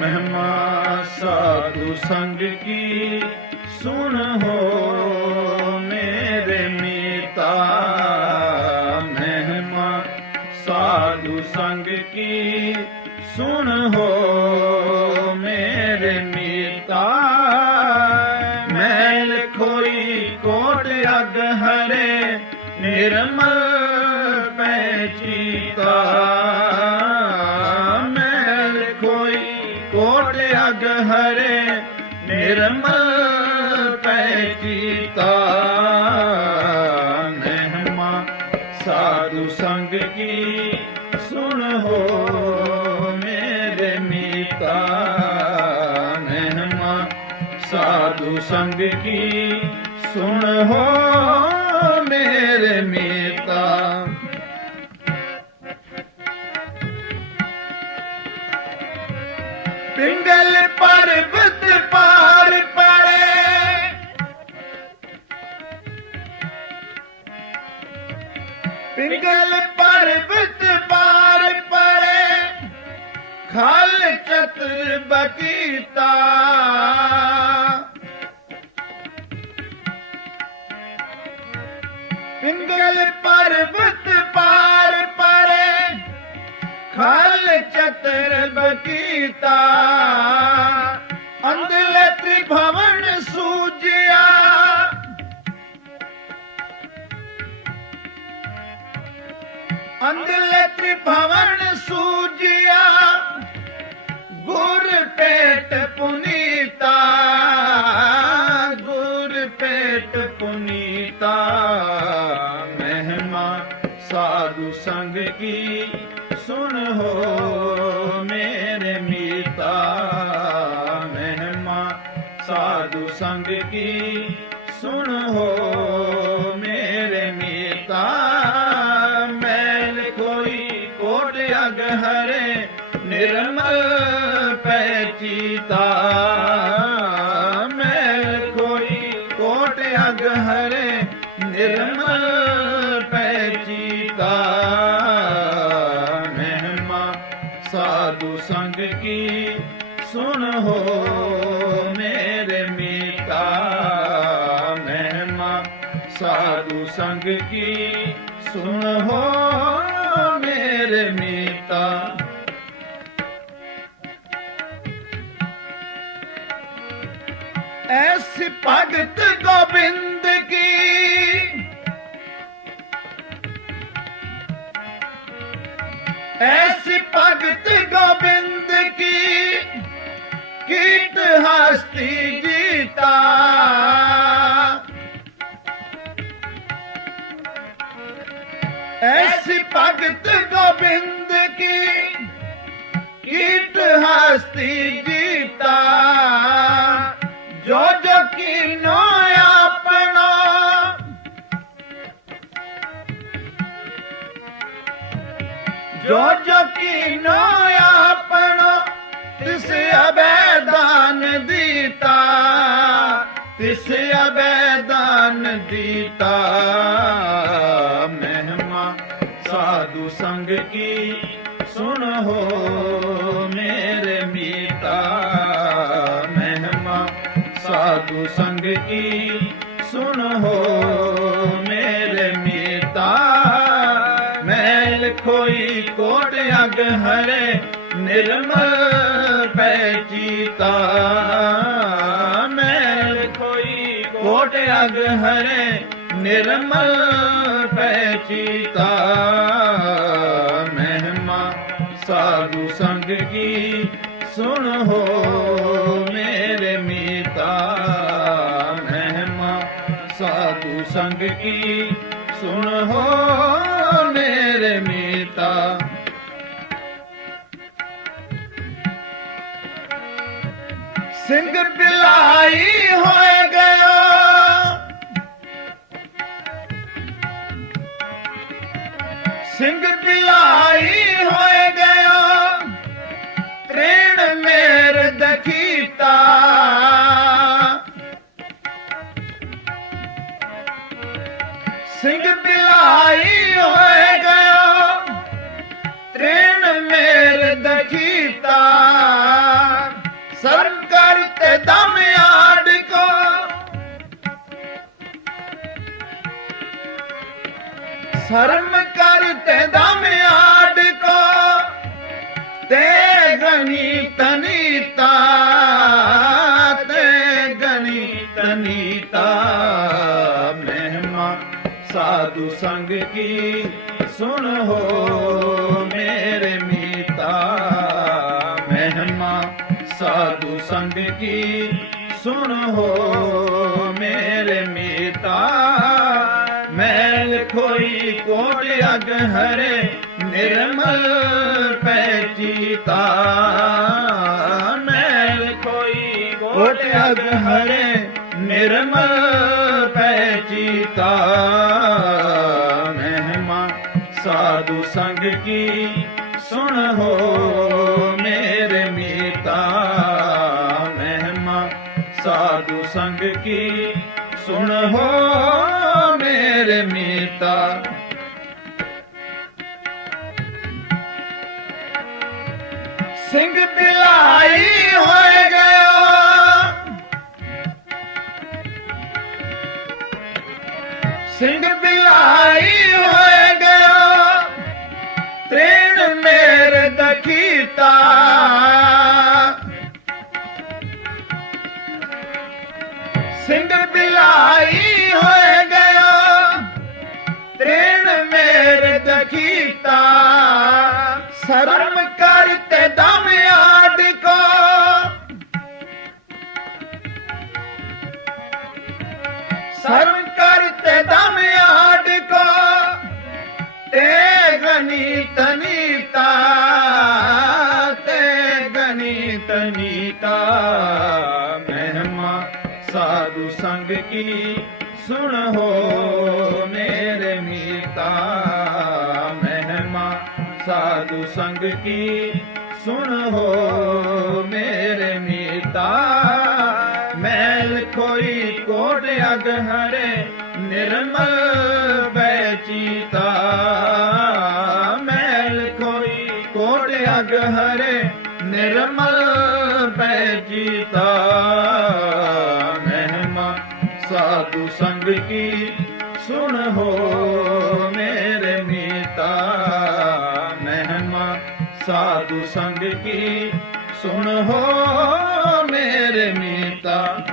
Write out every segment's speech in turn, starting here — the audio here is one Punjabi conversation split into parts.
ਮਹਿਮਾ ਸਾਧੂ ਸੰਗ ਕੀ ਸੁਣ ਹੋ ਮੇਰੇ ਮੀਤਾ? ਮਹਿਮਾ ਸਾਧੂ ਸੰਗ ਕੀ ਸੁਣ ਹੋ ਮੇਰੇ ਮੀਤਾ? ਮੈਲ ਖੋਈ ਕੋਟ ਅਗ ਹਰੇ, ਨਿਰਮਲ ਪੈਚੀਤਾ ਮੈਲ ਸਾਧੂ ਸੰਗ ਕੀ? ਸੁਣ ਹੋ ਮੇਰੇ ਮੀਤਾ। ਪਿੰਗਲ ਪਰਬਤ ਪਾਰ ਪੜੇ। ਪਿੰਗਲ ਪਰਬਤ ਪਾਰ ਪੜੇ। ਖਾਲ ਚਤੁਰ ਬਕੀਤਾ ਸਾਧੂ ਸੰਗ ਕੀ ਸੁਣ ਹੋ? ਐਸੀ ਭਗਤ ਗੋਬਿੰਦ ਕੀ? ਐਸੀ ਭਗਤ ਗੋਬਿੰਦ ਕੀ? ਕੀਟ ਹਸਤੀ ਜੀਤਾ। ਐਸੀ ਭਗਤ ਗੋਬਿੰਦ ਕੀ? ਕੀਟ ਹਸਤੀ ਜੀਤਾ। ਜੋ ਜੋ ਕੀਨੋ ਆਪਣਾ, ਤਿਸ ਅਬੈਦਾਨ ਦੀਤਾ, ਤਿਸ ਅਬੈਦਾਨ ਦੀਤਾ। ਮਹਿਮਾ ਸਾਧੂ ਸੰਗ ਕੀ ਸੁਣ ਹੋ? ਕੋਟ ਹਰੇ ਨਿਰਮਲ ਪੈਚੀਤਾ ਮੈਲ ਕੋਈ ਕੋਟ ਅਗ ਹਰੇ ਨਿਰਮਲ ਪੈਚੀਤਾ ਮਹਿਮਾ ਸਾਧੂ ਸੰਗ ਕੀ ਸੁਣ ਹੋ ਮੇਰੇ ਮੀਤਾ। ਮਹਿਮਾ ਸਾਧੂ ਸੰਗ ਕੀ ਸੁਣ ਹੋ ਮੇਰੇ ਮੀਤਾ। ਸਿੰਘ ਬਿਲਾਈ ਹੋਏ ਗਿਆ। ਸਿੰਘ ਪਿਲਾਈ ਹੋਏ ਸਰਮ ਕਰ ਤੇ ਦਮ ਕੋ। ਤੇ ਗਣੀ ਤਨੀ ਤਾ, ਤੇ ਗਣੀ ਤਨੀ ਤਾ। ਮਹਿਮਾ ਸਾਧੂ ਸੰਗ ਕੀ ਸੁਣ ਹੋ ਮੇਰੇ ਮੀਤਾ। ਮਹਿਮਾ ਸਾਧੂ ਸੰਗ ਕੀ ਸੁਣ ਹੋ ਮੇਰੇ ਮੀਤਾ। ਕੋਟ ਅਗ ਹਰੇ, ਨਿਰਮਲ ਪੈਚੀਤਾ ਮੈਲ ਕੋਈ ਕੋਟ ਅਗ ਹਰੇ, ਨਿਰਮਲ ਪੈਚੀਤਾ ਮਹਿਮਾ ਸਾਧੂ ਸੰਗ ਕੀ ਸੁਣ ਹੋ ਮੇਰੇ ਮੀਤਾ। ਮਹਿਮਾ ਸਾਧੂ ਸੰਗ ਕੀ ਸੁਣ ਹੋ ਮੇਰੇ ਮੀਤਾ। ਸਿੰਘ ਬਿਲਾਈ ਸਾਧੂ ਸੰਗ ਕੀ ਸੁਣ ਹੋ ਮੇਰੇ ਮੀਤਾ। ਮੈਲ ਕੋਈ ਕੋਟ ਅਗ ਹਰੇ, ਨਿਰਮਲ ਬੈਚੀਤਾ ਮੈਲ ਕੋਈ ਕੋਟ ਅਗ ਹਰੇ, ਨਿਰਮਲ ਬੈਚੀਤਾ ਮਹਿਮਾ, ਸਾਧੂ ਸੰਗ ਕੀ ਸੁਣ ਹੋ ਸਾਧੂ ਸੰਗ ਕੀ? ਸੁਣ ਹੋ ਮੇਰੇ ਮੀਤਾ।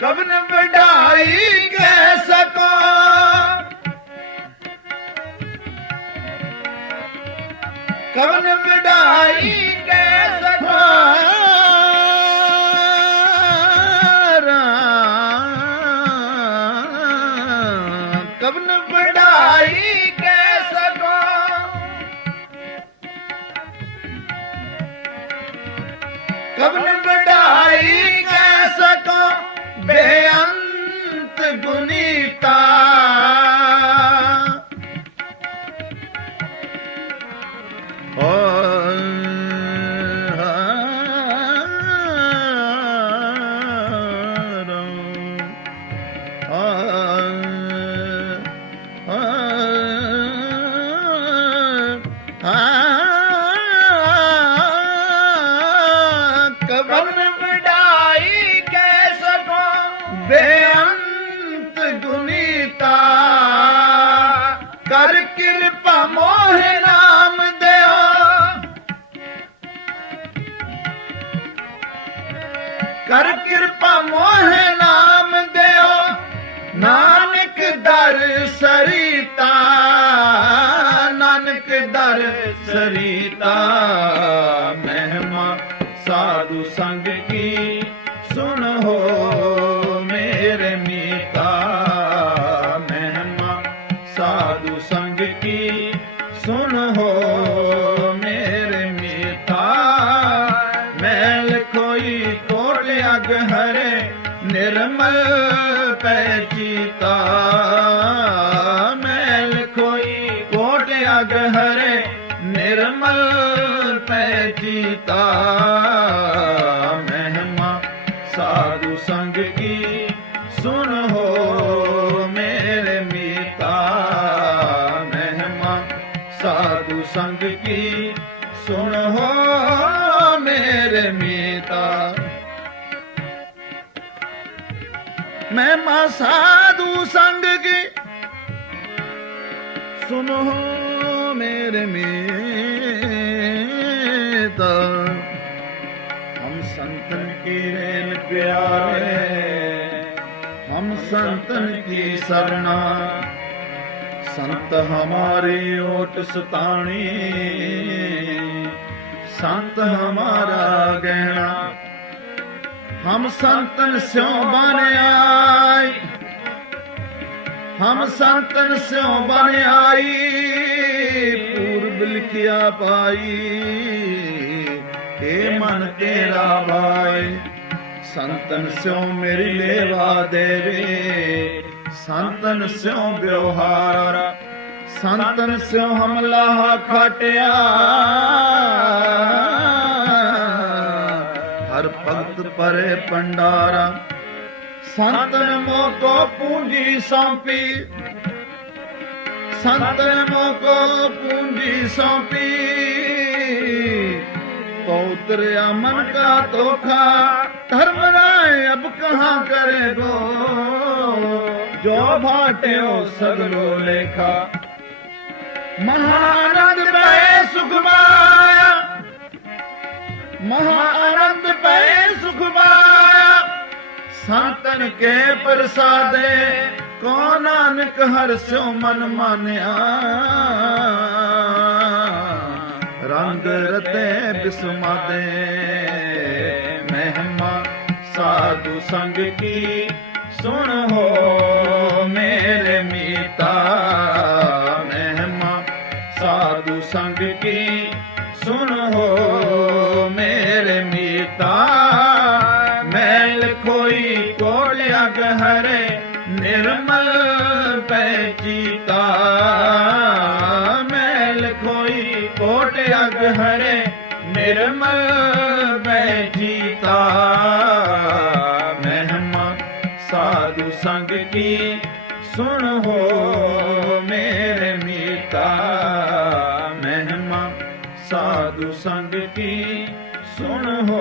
ਕਬਨ ਵਡਾਈ ਕਬਨ ਕਰ ਕਿਰਪਾ ਮੋਹ ਨਾਮ ਦਿਓ। ਨਾਨਕ ਦਰ ਸਰੀਤਾ, ਨਾਨਕ ਦਰ ਸਰੀਤਾ। ਮਹਿਮਾ ਸਾਧੂ ਸੰਗ ਕੀ ਸੁਣ ਹੋ ਮੇਰੇ ਮੀਤਾ। ਮਹਿਮਾ ਸਾਧੂ ਸੰਗ ਕੀ ਸੁਣ ਹੋ ਸੁਨ ਹੋ ਮੇਰੇ ਮੀਤਾ ਮਹਿਮਾ, ਸਾਧੂ ਸੰਗ ਕੀ ਸੁਨ ਮੇਰੇ ਮੀਤਾ। ਮਹਿਮਾ, ਸਾਧੂ ਸੰਗ ਕੀ ਸੁਨ ਮੇਰੇ ਮੀਤਾ। ਹਮ ਸੰਤਨ ਕੀ ਰੇਨ ਪਿਆਰੇ संतन की सरना संत हमारे ओट सताणी संत हमारा गहना हम संतन स्यों बन आए हम संतन स्यों बन आई पूर्व लिखिया पाई हे मन तेरा भाई ਸੰਤਨ ਸਿਉ ਮੇਰੀ ਲੇਵਾ ਦੇਵੇ। ਸੰਤਨ ਸਿਉ ਵਿਵਹਾਰ। ਸੰਤਨ ਸਿਉ ਹਮਲਾ ਖਟਿਆ। ਹਰ ਭਗਤ ਪਰੇ ਪੰਡਾਰਾ ਸੰਤਨ ਮੋ ਕੋ ਪੂੰਜੀ ਸੰਪੀ। ਸੰਤਨ ਮੋ ਕੋ ਪੂੰਜੀ ਸੰਪੀ। ਤੋ ਉਤਰਿਆ ਮਨ ਕਾ ਤੋਖਾ धर्म राय अब कहाँ करे गो जो भाट्यो सगलो लेखा महानंद पे सुख माया महानंद पे सुख माया संतन के प्रसादे को नानक हर स्यो मन मान्या रंग रते बिस्मादे ਸਾਧੂ ਸੰਗ ਕੀ? ਸੁਣ ਹੋ ਮੇਰੇ ਮੀਤਾ। ਮਹਿਮਾ ਸਾਧੂ ਸੰਗ ਕੀ? ਸੁਣ ਹੋ ਮੇਰੇ ਮੀਤਾ। ਮੈਲ ਕੋਈ ਕੋਲਿਆ ਗਹਰੇ, ਨਿਰਮਲ ਪੈਚੀਤਾ। ਮੈਲ ਕੋਈ ਕੋਟ ਅਗ ਹਰੇ ਨਿਰਮਲ ਬੈਜੀਤਾ ਮਹਿਮਾ ਸੰਗ ਕੀ ਸੁਣ ਹੋ